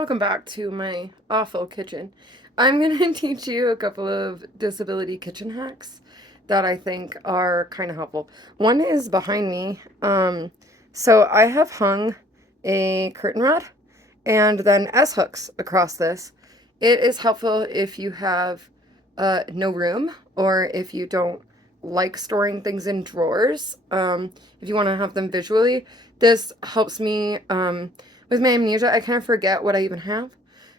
Welcome back to my awful kitchen. I'm going to teach you a couple of disability kitchen hacks that I think are kind of helpful. One is behind me. So I have hung a curtain rod and then S-hooks across this. It is helpful if you have no room or if you don't like storing things in drawers. If you want to have them visually, this helps me. With my amnesia, I kind of forget what I even have.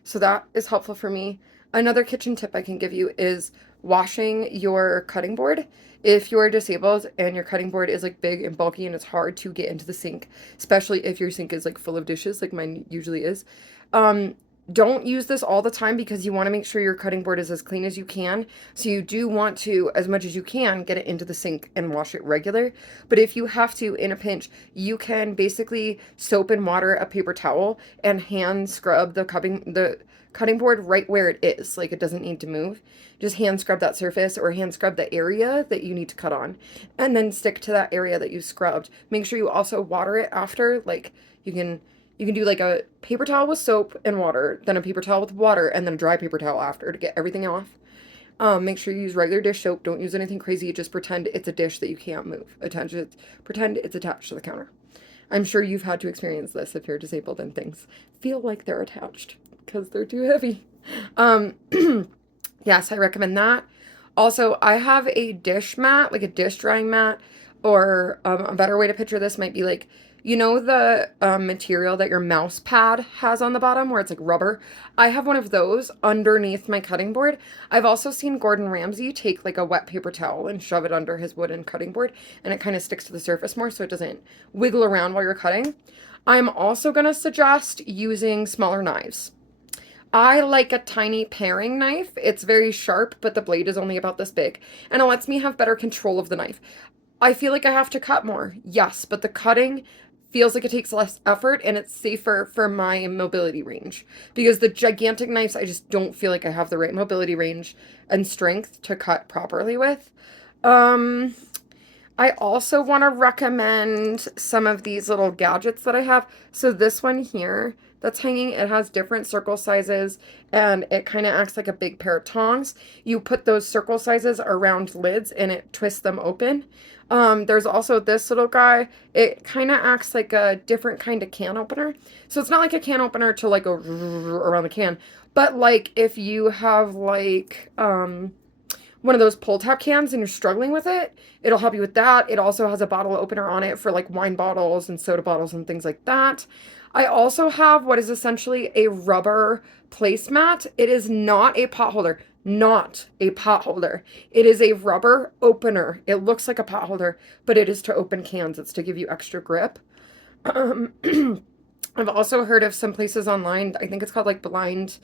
So that is helpful for me. Another kitchen tip I can give you is washing your cutting board. If you're disabled and your cutting board is like big and bulky and it's hard to get into the sink, especially if your sink is like full of dishes like mine usually is, um, don't use this all the time because you want to make sure your cutting board is as clean as you can. So you do want to, as much as you can, get it into the sink and wash it regular. But if you have to, in a pinch, you can basically soap and water a paper towel and hand scrub the cutting board right where it is. Like it doesn't need to move. Just hand scrub that surface or hand scrub the area that you need to cut on. And then stick to that area that you scrubbed. Make sure you also water it after. Like you can you can do like a paper towel with soap and water, then a paper towel with water, and then a dry paper towel after to get everything off. Make sure you use regular dish soap. Don't use anything crazy. Just pretend it's a dish that you can't move. Pretend it's attached to the counter. I'm sure you've had to experience this if you're disabled and things feel like they're attached because they're too heavy. Um, yes, I recommend that. Also, I have a dish mat, like a dish drying mat, or a better way to picture this might be like, you know, the material that your mouse pad has on the bottom where it's like rubber. I have one of those underneath my cutting board. I've also seen Gordon Ramsay take like a wet paper towel and shove it under his wooden cutting board, and it kind of sticks to the surface more so it doesn't wiggle around while you're cutting. I'm also going to suggest using smaller knives. I like a tiny paring knife. It's very sharp, but the blade is only about this big, and it lets me have better control of the knife. I feel like I have to cut more, yes, but the cutting feels like it takes less effort and it's safer for my mobility range because the gigantic knives, I just don't feel like I have the right mobility range and strength to cut properly with. Um, I also want to recommend some of these little gadgets that I have. So this one here that's hanging, it has different circle sizes and it kind of acts like a big pair of tongs. You put those circle sizes around lids and it twists them open. There's also this little guy. It kind of acts like a different kind of can opener. So it's not like a can opener to like go around the can, but like if you have like one of those pull tab cans and you're struggling with it, it'll help you with that. It also has a bottle opener on it for like wine bottles and soda bottles and things like that. I also have what is essentially a rubber placemat. It is not a pot holder, not a pot holder. It is a rubber opener. It looks like a pot holder, but it is to open cans. It's to give you extra grip. Um, I've also heard of some places online, I think it's called like Blind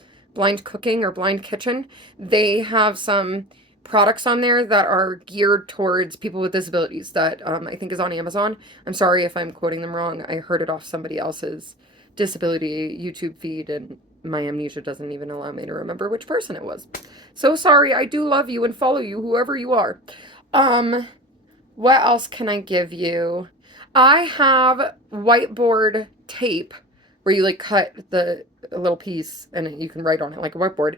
Cooking or Blind Kitchen. They have some products on there that are geared towards people with disabilities that I think is on Amazon. I'm sorry if I'm quoting them wrong. I heard it off somebody else's disability YouTube feed and my amnesia doesn't even allow me to remember which person it was. So sorry. I do love you and follow you, whoever you are. Um, what else can I give you? I have whiteboard tape where you like cut the a little piece and you can write on it like a whiteboard.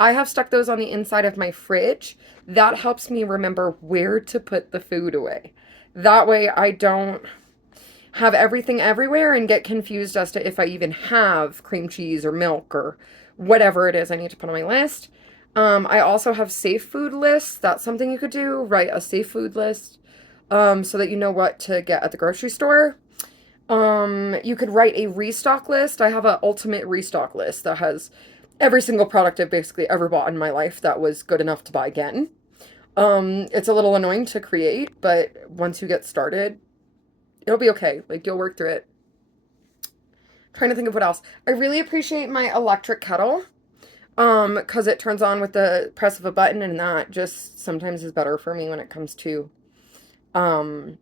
I have stuck those on the inside of my fridge. That helps me remember where to put the food away. That way I don't have everything everywhere and get confused as to if I even have cream cheese or milk or whatever it is I need to put on my list. I also have safe food lists. That's something you could do. Write a safe food list so that you know what to get at the grocery store. You could write a restock list. I have an ultimate restock list that has every single product I've basically ever bought in my life that was good enough to buy again. It's a little annoying to create, but once you get started, it'll be okay. Like you'll work through it. Trying to think of what else. I really appreciate my electric kettle. Because it turns on with the press of a button and that just sometimes is better for me when it comes to um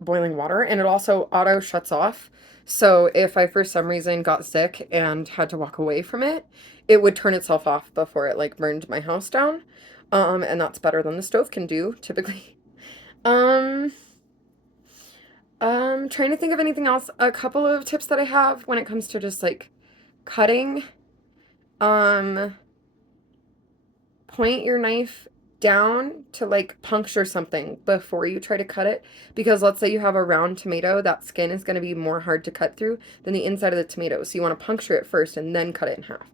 boiling water, and it also auto shuts off. So if I for some reason got sick and had to walk away from it, it would turn itself off before it like burned my house down. And that's better than the stove can do typically. Um, trying to think of anything else. A couple of tips that I have when it comes to just like cutting, um, point your knife down to like puncture something before you try to cut it, because let's say you have a round tomato, that skin is going to be more hard to cut through than the inside of the tomato. So you want to puncture it first and then cut it in half.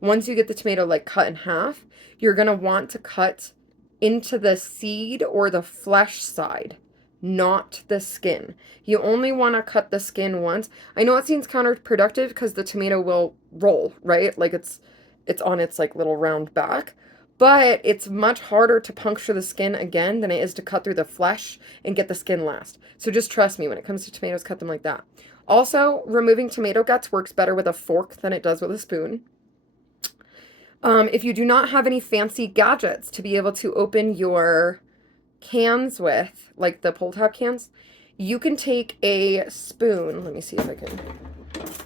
Once you get the tomato like cut in half, you're going to want to cut into the seed or the flesh side, not the skin. You only want to cut the skin once. I know it seems counterproductive because the tomato will roll, right? Like it's on its like little round back. But it's much harder to puncture the skin again than it is to cut through the flesh and get the skin last. So just trust me, when it comes to tomatoes, cut them like that. Also, removing tomato guts works better with a fork than it does with a spoon. If you do not have any fancy gadgets to be able to open your cans with, like the pull tab cans, you can take a spoon. Let me see if I can.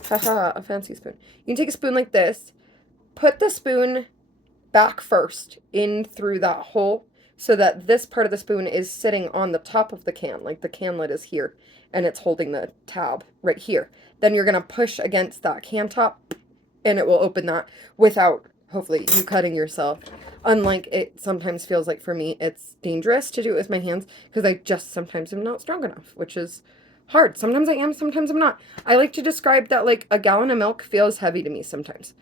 Haha, a fancy spoon. You can take a spoon like this, put the spoon back first in through that hole so that this part of the spoon is sitting on the top of the can, like the can lid is here and it's holding the tab right here. Then you're going to push against that can top and it will open that without hopefully you cutting yourself. Unlike it sometimes feels like for me, it's dangerous to do it with my hands because I just sometimes am not strong enough, which is hard. Sometimes I am, sometimes I'm not. I like to describe that like a gallon of milk feels heavy to me sometimes.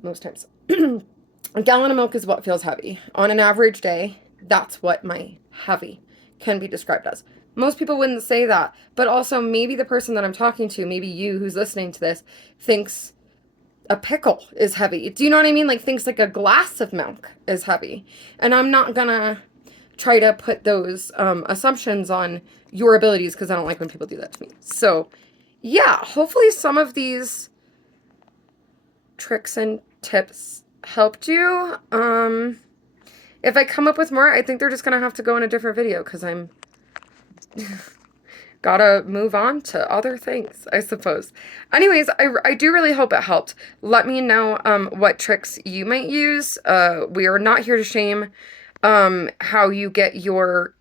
Most times. A gallon of milk is what feels heavy. On an average day, that's what my heavy can be described as. Most people wouldn't say that, but also maybe the person that I'm talking to, maybe you who's listening to this, thinks a pickle is heavy. Do you know what I mean? Like thinks like a glass of milk is heavy. And I'm not gonna try to put those assumptions on your abilities because I don't like when people do that to me. So yeah, hopefully some of these tricks and tips helped you. If I come up with more, I think they're just gonna have to go in a different video because I'm gotta move on to other things, I suppose. Anyways, I do really hope it helped. Let me know what tricks you might use. We are not here to shame how you get your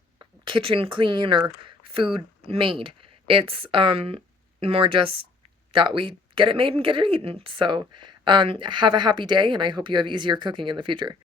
kitchen clean or food made. It's more just that we get it made and get it eaten. So have a happy day, and I hope you have easier cooking in the future.